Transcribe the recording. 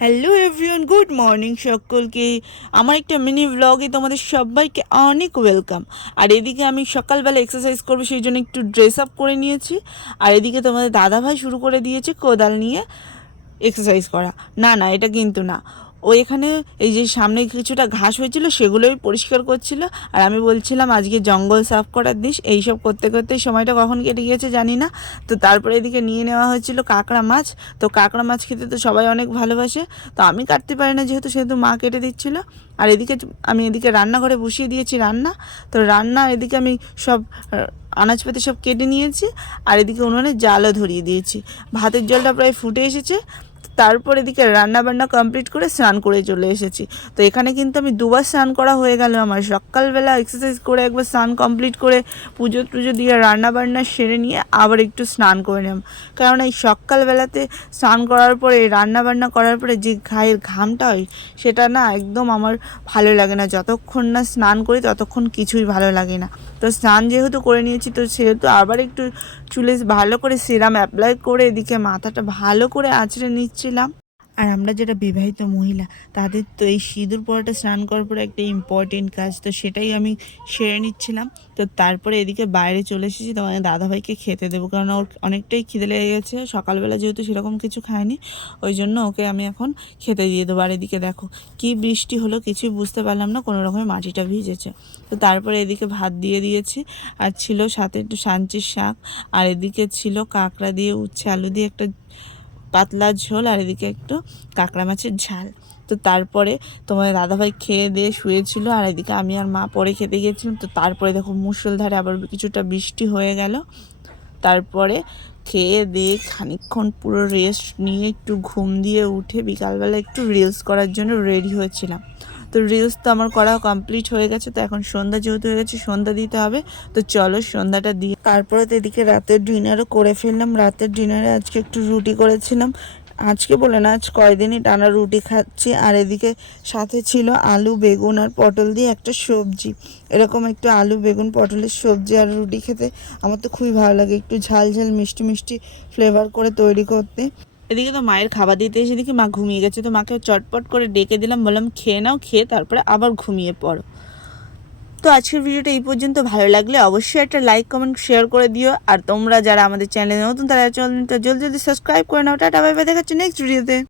Hello everyone, good morning সকলকে। আমার একটা মিনি ব্লগে তোমাদের সবাইকে অনেক ওয়েলকাম। আর এদিকে আমি সকালবেলা এক্সারসাইজ করবো সেই জন্য একটু ড্রেস আপ করে নিয়েছি। আর এদিকে তোমাদের দাদাভাই শুরু করে দিয়েছে কোদাল নিয়ে এক্সারসাইজ করা। না না, এটা কিন্তু না, ও এখানে এই যে সামনে কিছুটা ঘাস হয়েছিল সেগুলোই পরিষ্কার করছিল। আর আমি বলছিলাম আজকে জঙ্গল সাফ করার দিস। এইসব করতে করতে সময়টা কখন কেটে গিয়েছে জানি না। তো তারপরে এদিকে নিয়ে নেওয়া হয়েছিল কাঁকড়া মাছ। তো কাঁকড়া মাছ খেতে তো সবাই অনেক ভালোবাসে, তো আমি কাটতে পারি না সেহেতু মা কেটে দিচ্ছিল। আর এদিকে আমি এদিকে রান্নাঘরে বসিয়ে দিয়েছি রান্না। তো রান্না এদিকে আমি সব আনাজপাতি সব কেটে নিয়েছি। আর এদিকে উনুনে জালও ধরিয়ে দিয়েছি। ভাতের জলটা প্রায় ফুটে এসেছে। তারপর এদিকে রান্না বান্না কমপ্লিট করে স্নান করে চলে এসেছি। তো এখানে কিন্তু আমি দুবার স্নান করা হয়ে গেল আমার। সকালবেলা এক্সারসাইজ করে একবার স্নান কমপ্লিট করে পুজো টুজো দিয়ে রান্না বান্না সেরে নিয়ে আবার একটু স্নান করে নিলাম। কারণ এই সকালবেলাতে স্নান করার পরে রান্না বান্না করার পরে যে গায়ের ঘামটা হয় সেটা না একদম আমার ভালো লাগে না। যতক্ষণ না স্নান করি ততক্ষণ কিছুই ভালো লাগে না। তো স্নান যেহেতু করে নিয়েছি তো সেহেতু আবার একটু চুলে ভালো করে সিরাম অ্যাপ্লাই করে এদিকে মাথাটা ভালো করে আঁচড়ে নিচ্ছিলাম। আর আমরা যারা বিবাহিত মহিলা তাদের তো এই সিঁদুর পরাটা স্নান করার পরে একটা ইম্পর্টেন্ট কাজ, তো সেটাই আমি সেরে নিচ্ছিলাম। তো তারপরে এদিকে বাইরে চলে এসেছি তোমার দাদাভাইকে খেতে দেবো, কারণ ওর অনেকটাই খিদে লেগে গেছে। সকালবেলা যেহেতু সেরকম কিছু খায়নি, ওই জন্য ওকে আমি এখন খেতে দিয়ে দেবো। আর এদিকে দেখো কি বৃষ্টি হলো, কিছুই বুঝতে পারলাম না, কোনো রকমের মাটিটা ভিজেছে। তো তারপরে এদিকে ভাত দিয়ে দিয়েছি। আর ছিল সাথে একটু সাঞ্চির শাক। আর এদিকে ছিল কাঁকড়া দিয়ে উচ্ছে আলু দিয়ে একটা পাতলা ঝোল। আর এদিকে একটু কাঁকড়া মাছের ঝাল। তো তারপরে তোমার দাদাভাই খেয়ে দিয়ে শুয়েছিল। আর এদিকে আমি আর মা পরে খেতে গিয়েছিলাম। তো তারপরে দেখো মুষলধারে আবার কিছুটা বৃষ্টি হয়ে গেল। তারপরে খেয়ে দিয়ে খানিকক্ষণ পুরো রেস্ট নিয়ে একটু ঘুম দিয়ে উঠে বিকালবেলা একটু রিলস করার জন্য রেডি হয়েছিলাম। তো রিলস তো আমার করা কমপ্লিট হয়ে গেছে। তো এখন সন্ধ্যা যেহেতু হয়ে গেছে, সন্ধ্যা দিতে হবে। তো চলো সন্ধ্যাটা দিয়ে তারপরে তো এদিকে রাতের ডিনারও করে ফেললাম। রাতের ডিনারে আজকে একটু রুটি করেছিলাম। আজকে বলে না, আজ কয়দিনই টানা রুটি খাচ্ছি। আর এদিকে সাথে ছিল আলু বেগুন আর পটল দিয়ে একটা সবজি। এরকম একটু আলু বেগুন পটলের সবজি আর রুটি খেতে আমার তো খুবই ভালো লাগে, একটু ঝাল ঝাল মিষ্টি মিষ্টি ফ্লেভার করে তৈরি করতে। এদিকে তো মায়ের খাবার দিতে এসে দেখি মা ঘুমিয়ে গেছে। তো মাকে চটপট করে ডেকে দিলাম, বললাম খেয়ে নাও, খেয়ে তারপরে আবার ঘুমিয়ে পড়ো। তো আজকের ভিডিওটা এই পর্যন্ত। ভালো লাগলে অবশ্যই একটা লাইক কমেন্ট শেয়ার করে দিও। আর তোমরা যারা আমাদের চ্যানেলে নতুন তারা চ্যানেলটা জলদি জলদি সাবস্ক্রাইব করে নাও। টাটা বাই বাই, দেখা হচ্ছে নেক্সট ভিডিওতে।